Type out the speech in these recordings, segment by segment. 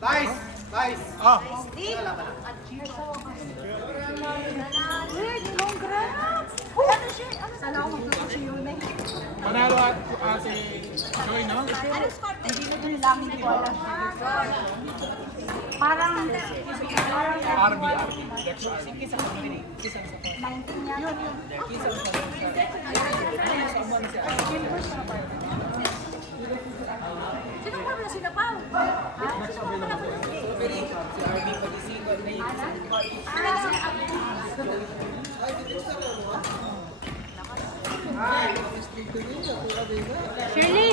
Vice! Vice! Ah, Sana ako magluto si Yune. panalo at ate Joy, no? Hindi na dun lang, hindi ko alam. Parang RB. Dex RB. 19 yan. Sino pa na sila pa? Shirley!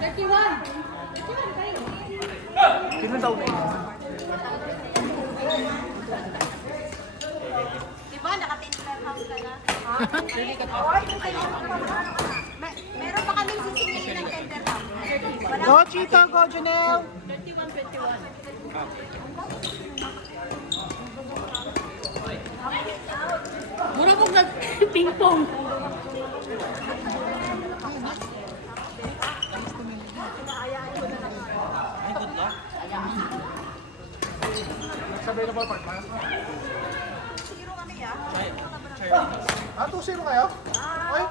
31! Sino daw na yun? Diba, naka-tender house ka na? Ha? Meron pa kaming sisingin ng tender house. Go, Chito! Go, Janelle! 31-21. Mura kong nag-ping-pong. Nagsabay na ba part, Mas? Zero kami ah. Ah, 2-0 kayo? Ay,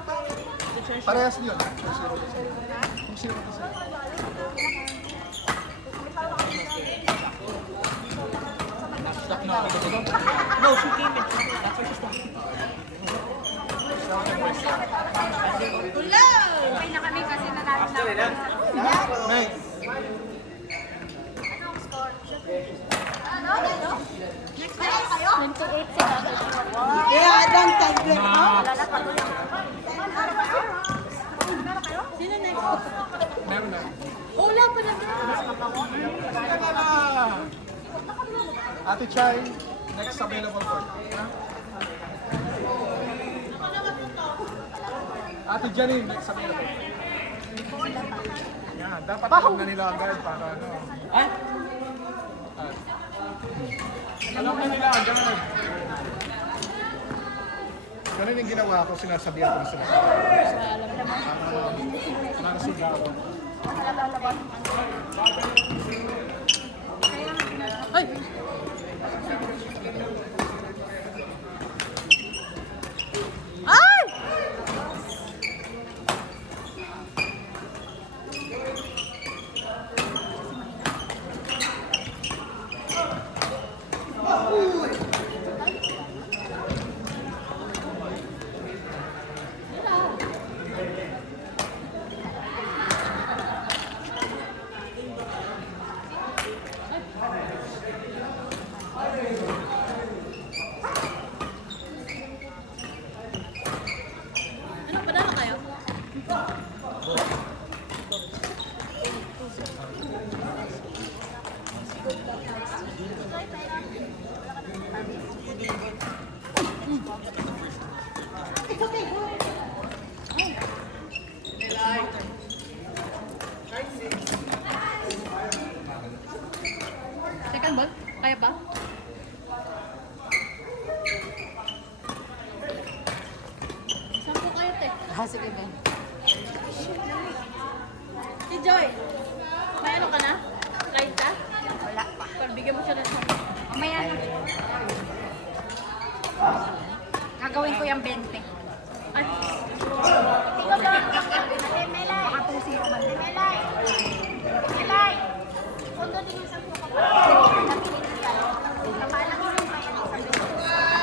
parehas yun. 2-0 kasi. No, she came in. That's why she's talking. Okay na kami kasi nanalo na. May, Anong score? Ano? Next na lang kayo? 28 sila. Kaya ang taglet mo. Wala pa doon. Sino next? meron na. Wala pa naman. Teka na! Ate Chay, next available court. Ate Janine, next available. Yan, dapat alam na nila agad para ano. Ay! Alam na nila agad. Ganun yung ginawa ko, sinasabihan ko na sila. Para sigaro. Ay! Ay! Ano, padala kayo? Second ball? Kaya pa? Saan po kayo, te? Sige, Ben. Si Joy, may ano ka na? Light ka? Wala pa. Bigyan mo siya ng Mamaya na. Gagawin ko yung 20. Ay, Ikaw ba? Melay. Baka 2-0 man. Melay. Melay. Kondo din yung sabi ko pa. Kapala ko rin pa yan.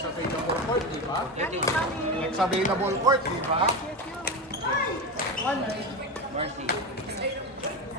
Sa Fatal Court. ba? Next available court, di ba? Mercy.